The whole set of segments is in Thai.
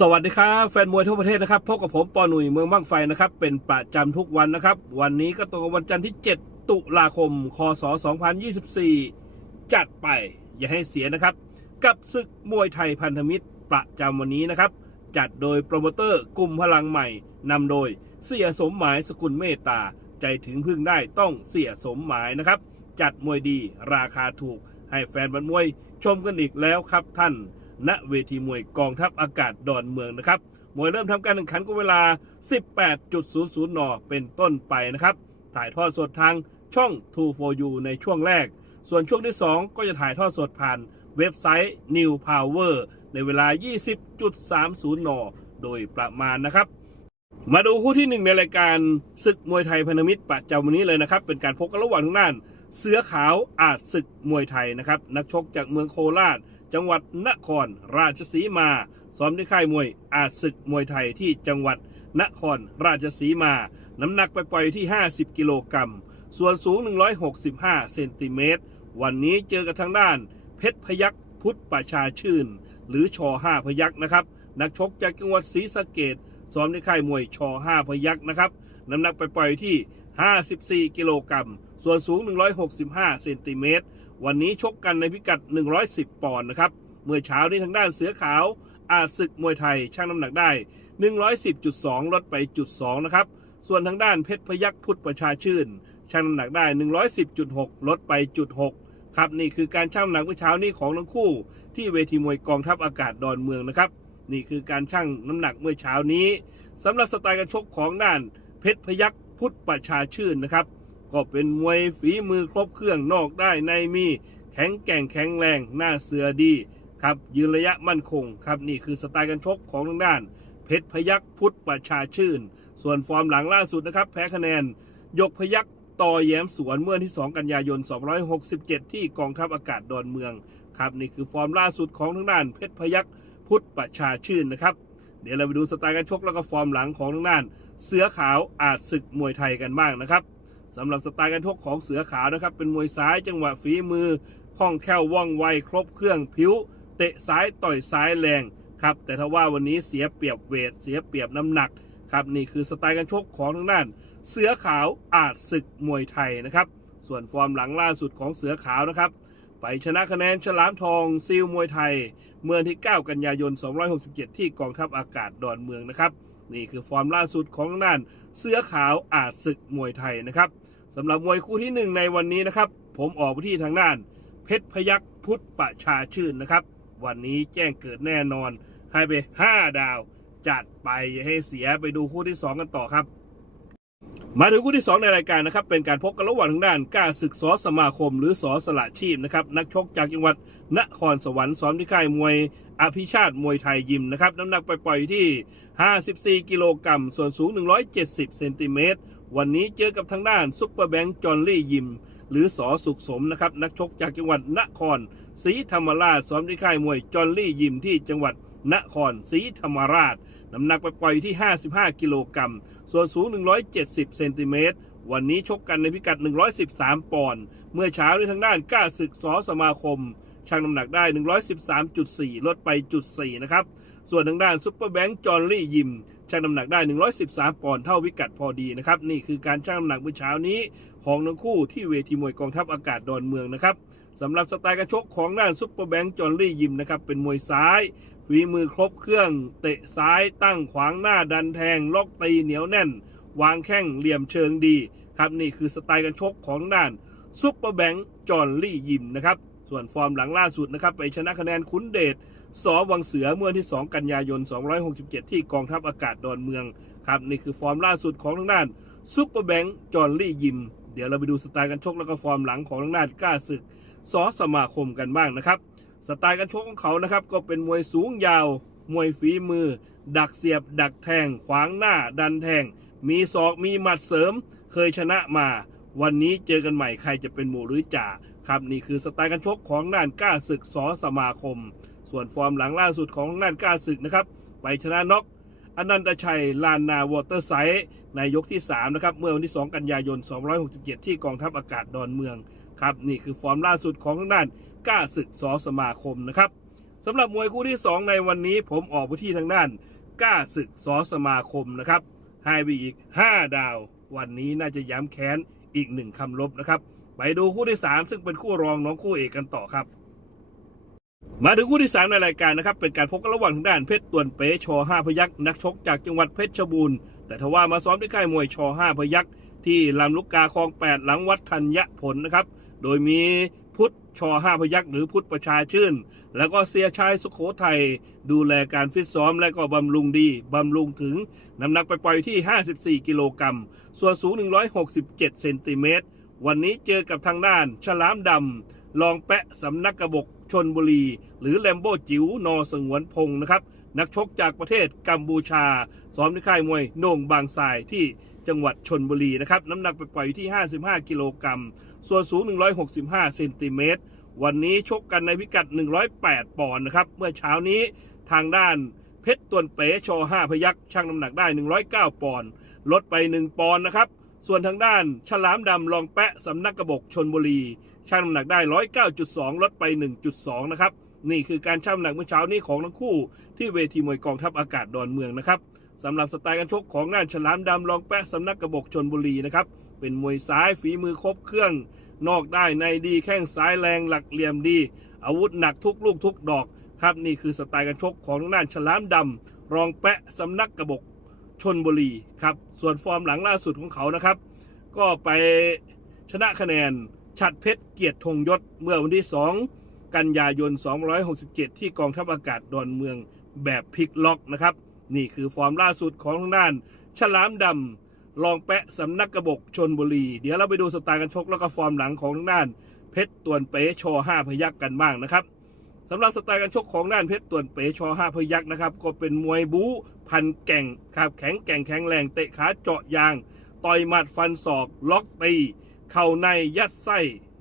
สวัสดีครับ แฟนมวยทั่วประเทศนะครับพบกับผมปอหนุ่ยเมืองบ้างไฟนะครับ เป็นประจำทุกวันนะครับ วันนี้ก็ตรงกับวันจันทร์ที่ 7 ตุลาคม คศ 2024 จัดไปอย่าให้เสียนะครับ กับศึกมวยไทยพันธมิตรประจำวันนี้นะครับ จัดโดยโปรโมเตอร์กลุ่มพลังใหม่นำโดยเสียสมหมายสกุลเมตตา ใจถึงพึ่งได้ต้องเสียสมหมายนะครับ จัดมวยดีราคาถูกให้แฟนบันมวยชมกันอีกแล้วครับท่าน ณเวทีมวยกองทัพอากาศดอนเมืองนะครับ มวยเริ่มทำการแข่งขันก็เวลา 18.00 น เป็นต้นไปนะครับ ถ่ายทอดสดทางช่อง2 for you ในช่วงแรก ส่วนช่วงที่ 2 ก็จะถ่ายทอดสดผ่านเว็บไซต์ New Power ในเวลา 20.30 น โดยประมาณนะครับ มาดูคู่ที่หนึ่งในรายการศึกมวยไทยพันธมิตรประจำวันนี้เลยนะครับ เป็นการพบกันระหว่างทางด้าน เสือขาวอาจศึกมวยไทยนะครับ นักชกจากเมืองโคราช จังหวัดนครราชสีมา ซ้อมที่ค่ายมวยอาจศึกมวยไทยที่จังหวัดนครราชสีมา น้ำหนักไปปล่อยที่ 50 กิโลกรัม ส่วนสูง 165 เซนติเมตร วันนี้เจอกับทางด้าน เพชรพยักพุทธประชาชื่น หรือชอ5พยักนะครับ นักชกจากจังหวัดศรีสะเกดซ้อมในค่ายมวยชอ5พยักนะครับ น้ำหนักไปปล่อยที่ 54 กิโลกรัม ส่วนสูง 165 เซนติเมตร วันนี้ชกกันในพิกัด 110 ปอนด์นะครับ เมื่อเช้านี้ทางด้านเสือขาว อาจศึกมวยไทยช่างน้ำหนักได้ 110.2 ลดไปจุด2นะครับ ส่วนทางด้านเพชรพยักพุทธประชาชื่นช่างน้ำหนักได้ 110.6 ลดไปจุด6ครับนี่คือการช่างน้ำหนักเมื่อเช้านี้ของทั้งคู่ ที่เวทีมวยกองทัพอากาศดอนเมืองนะครับ นี่คือการชั่งน้ำหนักเมื่อเช้านี้สำหรับสไตล์การชกของด้านเพชรพยักพุทธประชาชื่นนะครับ ก็เป็นมวยฝีมือครบเครื่องนอกได้ในมี แข็งแกร่งแข็งแรงหน้าเสือดีครับยืนระยะมั่นคงครับนี่คือสไตล์การชกของทางด้าน เพชรพยักพุทธประชาชื่น ส่วนฟอร์มหลังล่าสุดนะครับ แพ้คะแนน ยกพยักต่อแย้มสวนเมื่อที่ 2 กันยายน 267 ที่กองทัพอากาศดอนเมืองครับนี่คือฟอร์มล่าสุดของทางด้านเพชรพยักพุทธประชาชื่นนะครับ เดี๋ยวเราไปดูสไตล์การชกแล้วก็ฟอร์มหลังของทางด้าน เสือขาวอาจศึกมวยไทยกันบ้างนะครับ สำหรับสไตล์การชกของเสือขาวนะครับ เป็นมวยซ้ายจังหวะฝีมือคล่องแคล่วว่องไวครบเครื่องผิว เตะซ้ายต่อยซ้ายแรงครับแต่ถ้าว่าวันนี้เสียเปรียบเวทเสียเปรียบน้ำหนักครับนี่คือสไตล์การชกของทางด้าน เสือขาวอาจศึกมวยไทยนะครับ ส่วนฟอร์มหลังล่าสุดของเสือขาวนะครับ ไปชนะคะแนนฉลามทองซิลมวยไทย เมื่อที่ 9 กันยายน 267 ที่กองทัพอากาศดอนเมืองนะครับ นี่คือฟอร์มล่าสุดของทางด้าน เสือขาวอาจศึกมวยไทยนะครับ สำหรับมวยคู่ที่1ในวันนี้นะครับ ผมออกไปที่ทางด้าน เพชรพยักพุทธประชาชื่นนะครับ วันนี้แจ้งเกิดแน่นอน ให้ไป 5 ดาว จัดไปอย่าให้เสียไปดูคู่ที่ 2 กันต่อครับ มาถึงคู่ที่ 2 ในรายการนะครับ เป็นการพบกันระหว่างทางด้านก้าศึกสอสมาคม หรือสอสละชีพนะครับนักชกจากจังหวัดนครสวรรค์ซ้อมที่ค่ายมวยอภิชาติมวยไทยยิมนะครับน้ำหนักปล่อยที่ 54 กิโลกรัมส่วนสูง 170 เซนติเมตรวันนี้เจอกับทางด้านซุปเปอร์แบงค์จอห์นลี่ยิม หรือสอสุขสมนะครับ นักชกจากจังหวัดนครศรีธรรมราชซ้อมที่ค่ายมวยจอห์นลี่ยิมที่จังหวัดนครศรีธรรมราช น้ำหนักไปปล่อยที่ 55 กิโลกรัม ส่วนสูง 170 เซนติเมตร วันนี้ชกกันในพิกัด 113 ปอนด์ เมื่อเช้าในทางด้านก้าศึกสอสมาคมชั่งน้ำหนักได้ 113.4 ลดไปจุด4นะครับ ส่วนทางด้านซุปเปอร์แบงค์จอห์ลี่ยิม ชั่งน้ำหนักได้ 113 ปอนด์เท่าพิกัดพอดีนะครับ นี่คือการชั่งน้ำหนักเมื่อเช้านี้ ของทั้งคู่ที่เวทีมวยกองทัพอากาศดอนเมืองนะครับสำหรับสไตล์การชกของด้านซุปเปอร์แบงค์จอห์นลี่ยิมนะครับเป็นมวยซ้ายฝีมือครบเครื่อง เตะซ้ายตั้งขวางหน้าดันแทง ล็อกตีเหนียวแน่น วางแข้งเหลี่ยมเชิงดี ครับนี่คือสไตล์การชกของด้านซุปเปอร์แบงค์จอห์นลี่ยิมนะครับ ส่วนฟอร์มหลังล่าสุดนะครับ ไปชนะคะแนนขุนเดชสอวังเสือเมื่อที่ 2 กันยายน 267 ที่กองทัพอากาศดอนเมืองครับนี่คือฟอร์มล่าสุดของทางด้านซุปเปอร์แบงค์จอห์นลี่ยิม เดี๋ยวเราไปดูสไตล์การชกแล้วก็ฟอร์มหลังของทางด้านกล้าศึกสอสมาคมกันบ้างนะครับ สไตล์การชกของเขานะครับก็เป็นมวยสูงยาว มวยฝีมือ ดักเสียบ ดักแทง ขวางหน้า ดันแทง มีศอกมีหมัดเสริม เคยชนะมา วันนี้เจอกันใหม่ใครจะเป็นหมูหรือจ่า ครับนี่คือสไตล์การชกของด้านก้าศึกสอสมาคม ส่วนฟอร์มหลังล่าสุดของด้านก้าศึกนะครับไปชนะน็อกอนันตชัยลานนาวอเตอร์ไซด์ในยกที่3นะครับเมื่อวันที่ 2 กันยายน 267 ที่กองทัพอากาศดอนเมืองครับนี่คือฟอร์มล่าสุดของทางด้านก้าศึกสอสมาคมนะครับสำหรับมวยคู่ที่ 2 ในวันนี้ผมออกไปที่ทางด้านก้าศึกสอสมาคมนะครับให้ไปอีก 5 ดาว วันนี้น่าจะย้ำแค้นอีกหนึ่งคำลบนะครับ ไปดูคู่ที่ 3 ซึ่งเป็นคู่รองน้องคู่เอกกันต่อครับ มาถึงคู่ที่ 3 ในรายการนะครับ เป็นการพบกันระหว่างทางด้านเพชรตวนเป๋ชอ5พยักนักชกจากจังหวัดเพชรบูรณ์แต่ทว่ามาซ้อมที่ค่ายมวยชอ5พยักที่ลำลูกกาคลอง 8 หลังวัดธัญผลนะครับ โดยมีพุทธชอ5พยักหรือพุทธประชาชื่น แล้วก็เสียชายสุขโขทัยดูแลการฟิตซ้อมและก็บำรุงดี บำรุงถึงน้ำหนักไปปล่อยที่ 54 กิโลกรัมส่วนสูง 167 เซนติเมตร วันนี้เจอกับทางด้านฉลามดำลองแปะสำนักกระบกชนบุรี หรือแลมโบจิ๋วนอสงวนพงศ์นะครับ นักชกจากประเทศกัมพูชา ซ้อมที่ค่ายมวยโหน่งบางทรายที่จังหวัดชนบุรีนะครับ น้ำหนักไปปล่อยอยู่ที่ 55 กิโลกรัม ส่วนสูง 165 เซนติเมตร วันนี้ชกกันในพิกัด 108 ปอนด์นะครับ เมื่อเช้านี้ทางด้านเพชรตวนเป๋ชอ5พยักชั่งน้ำหนักได้ 109 ปอนด์ ลดไป 1 ปอนด์นะครับ ส่วนทางด้านฉลามดำลองแปะสำนักกระบกชนบุรีชั่งน้ำหนักได้ 109.2 ลดไป 1.2 นะครับ นี่คือการชั่งน้ำหนักเมื่อเช้านี้ของทั้งคู่ ที่เวทีมวยกองทัพอากาศดอนเมืองนะครับสำหรับสไตล์การชกของด้านฉลามดำลองแปะสำนักกระบกชนบุรีนะครับ เป็นมวยซ้ายฝีมือครบเครื่อง นอกได้ในดีแข้งซ้ายแรงหลักเหลี่ยมดี อาวุธหนักทุกลูกทุกดอกครับนี่คือสไตล์การชกของทางด้านฉลามดำรองแปะสำนักกระบก ชนบุรีครับ ส่วนฟอร์มหลังล่าสุดของเขานะครับ ก็ไปชนะคะแนนฉัดเพชรเกียรติธงยศเมื่อวันที่ 2 กันยายน 267 ที่กองทัพอากาศดอนเมืองแบบพลิกล็อกนะครับ นี่คือฟอร์มล่าสุดของทางด้าน ฉลามดำลองแปะสำนักกระบกชนบุรี เดี๋ยวเราไปดูสไตล์การชกแล้วก็ฟอร์มหลังของทางด้าน เพชรตวนเป๋ชอ5พยักกันบ้างนะครับ สำหรับสไตล์การชกของด้านเพชรต่วนเป๋ชอ5พยักนะครับ ก็เป็นมวยบู๊พันแก่งครับแข็งแก่งแข็งแรงเตะขาเจาะยาง ต่อยหมัดฟันศอก ล็อกตี เข่าในยัดไส้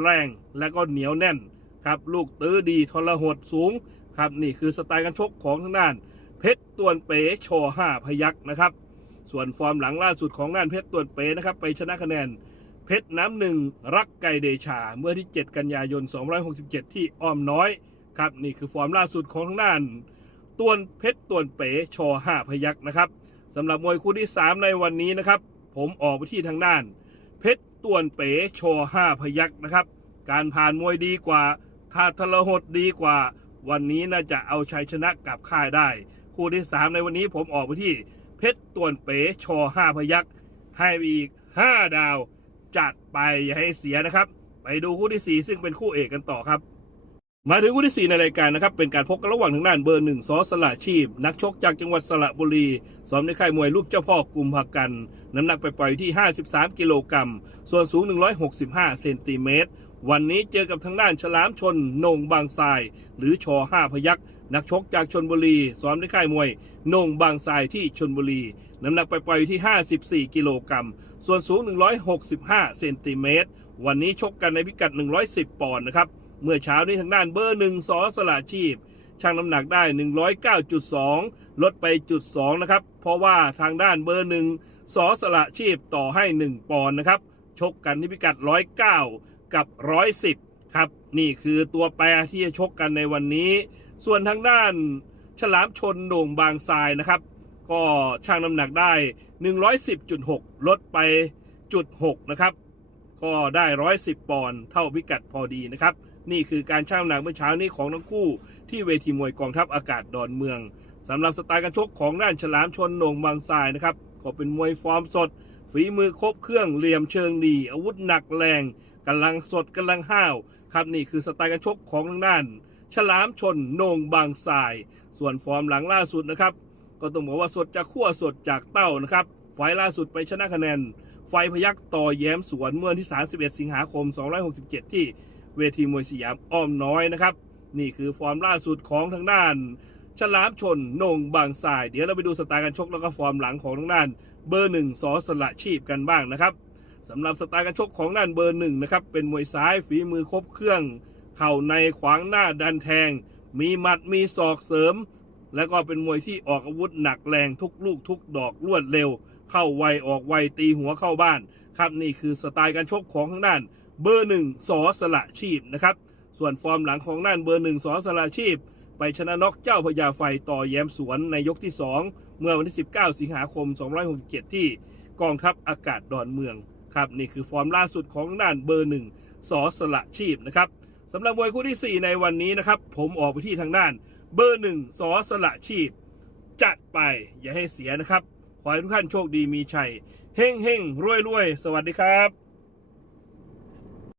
แรง และก็เหนียวแน่นครับลูกตื้อดีทรหดสูงครับนี่คือสไตล์การชกของทางด้าน เพชรต่วนเป๋ชอ5พยักนะครับ ส่วนฟอร์มหลังล่าสุดของด้านเพชรต่วนเป๋นะครับไปชนะคะแนนเพชรน้ำหนึ่งรักไก่เดชาเมื่อที่ 7 กันยายน 267 ที่อ้อมน้อย ครับนี่คือฟอร์มล่าสุดของทางด้านตวนเพชรตวนเป๋ชอ5พยักนะครับสำหรับมวยคู่ที่ 3 ในวันนี้นะครับ ผมออกไปที่ทางด้าน เพชรตวนเป๋ชอ5พยักนะครับ การผ่านมวยดีกว่าท่าทะรหดดีกว่า วันนี้น่าจะเอาชัยชนะกลับค่ายได้ คู่ที่ 3 ในวันนี้ผมออกไปที่ เพชรตวนเป๋ชอ5พยักให้อีก 5 ดาว จัดไปอย่าให้เสียนะครับ ไปดูคู่ที่ 4 ซึ่งเป็นคู่เอกกันต่อครับ มาถึงคู่ที่ 4 ในรายการนะครับ เป็นการพบกันระหว่างทางด้านเบอร์หนึ่งซอสละชีพ นักชกจากจังหวัดสระบุรีซ้อมในค่ายมวยลูกเจ้าพ่อกุมภากัน น้ำหนักไปปล่อยที่ 53 กิโลกรัม ส่วนสูง 165 เซนติเมตร วันนี้เจอกับทางด้านฉลามชนนงบางทราย หรือชอ5พยักนักชกจากชนบุรีซ้อมในค่ายมวยนงบางทรายที่ชนบุรี น้ำหนักไปปล่อยที่ 54 กิโลกรัม ส่วนสูง 165 เซนติเมตร วันนี้ชกกันในพิกัด 110 ปอนด์นะครับ เมื่อเช้านี้ทางด้านเบอร์หนึ่งสอสละชีพชั่งน้ำหนักได้ 109.2 ลดไปจุด2นะครับ เพราะว่าทางด้านเบอร์หนึ่งสอสละชีพต่อให้ 1 ปอนด์นะครับ ชกกันที่พิกัด 109 กับ 110 ครับ นี่คือตัวแปรที่จะชกกันในวันนี้ ส่วนทางด้านฉลามชนโหน่งบางทรายนะครับ ก็ชั่งน้ำหนักได้ 110.6 ลดไปจุด6นะครับ ก็ได้ 110 ปอนด์เท่าพิกัดพอดีนะครับ นี่คือการชั่งหนักเมื่อเช้านี้ของทั้งคู่ที่เวทีมวยกองทัพอากาศดอนเมืองสำหรับสไตล์การชกของด้านฉลามชนหน่งบางทรายนะครับก็เป็นมวยฟอร์มสด ฝีมือครบเครื่องเหลี่ยมเชิงดี อาวุธหนักแรงกำลังสดกำลังห้าวครับนี่คือสไตล์การชกของทางด้าน ฉลามชนโหน่งบางทราย ส่วนฟอร์มหลังล่าสุดนะครับ ก็ต้องบอกว่าสดจากขั้วสดจากเต้านะครับไฟล์ล่าสุดไปชนะคะแนนไฟพยักต่อแย้มสวนเมื่อที่ 31 สิงหาคม 267 ที่ เวทีมวยสยามอ้อมน้อยนะครับ นี่คือฟอร์มล่าสุดของทางด้าน ฉลามชนนงบางสาย เดี๋ยวเราไปดูสไตล์การชกแล้วก็ฟอร์มหลังของทางด้านเบอร์หนึ่งสอสละชีพกันบ้างนะครับสำหรับสไตล์การชกของด้านเบอร์หนึ่งนะครับเป็นมวยซ้ายฝีมือครบเครื่อง เข่าในขวางหน้าดันแทง มีหมัดมีศอกเสริม แล้วก็เป็นมวยที่ออกอาวุธหนักแรงทุกลูกทุกดอกรวดเร็ว เข้าไวออกไวตีหัวเข้าบ้าน ครับนี่คือสไตล์การชกของทางด้าน เบอร์หนึ่งสอสละชีพนะครับ ส่วนฟอร์มหลังของด้านเบอร์หนึ่งสอสละชีพ ไปชนะน็อกเจ้าพญาไฟต่อแย้มสวนในยกที่ 2 เมื่อวันที่ 19 สิงหาคม 267 ที่กองทัพอากาศดอนเมืองครับนี่คือฟอร์มล่าสุดของด้านเบอร์หนึ่งสอสละชีพนะครับสำหรับมวยคู่ทีสี่ 4 ในวันนี้นะครับ ผมออกไปที่ทางด้าน เบอร์หนึ่งสอสละชีพ จัดไปอย่าให้เสียนะครับ ขอให้ทุกท่านโชคดีมีชัยเฮ่งเฮ่งรวยรวยสวัสดีครับ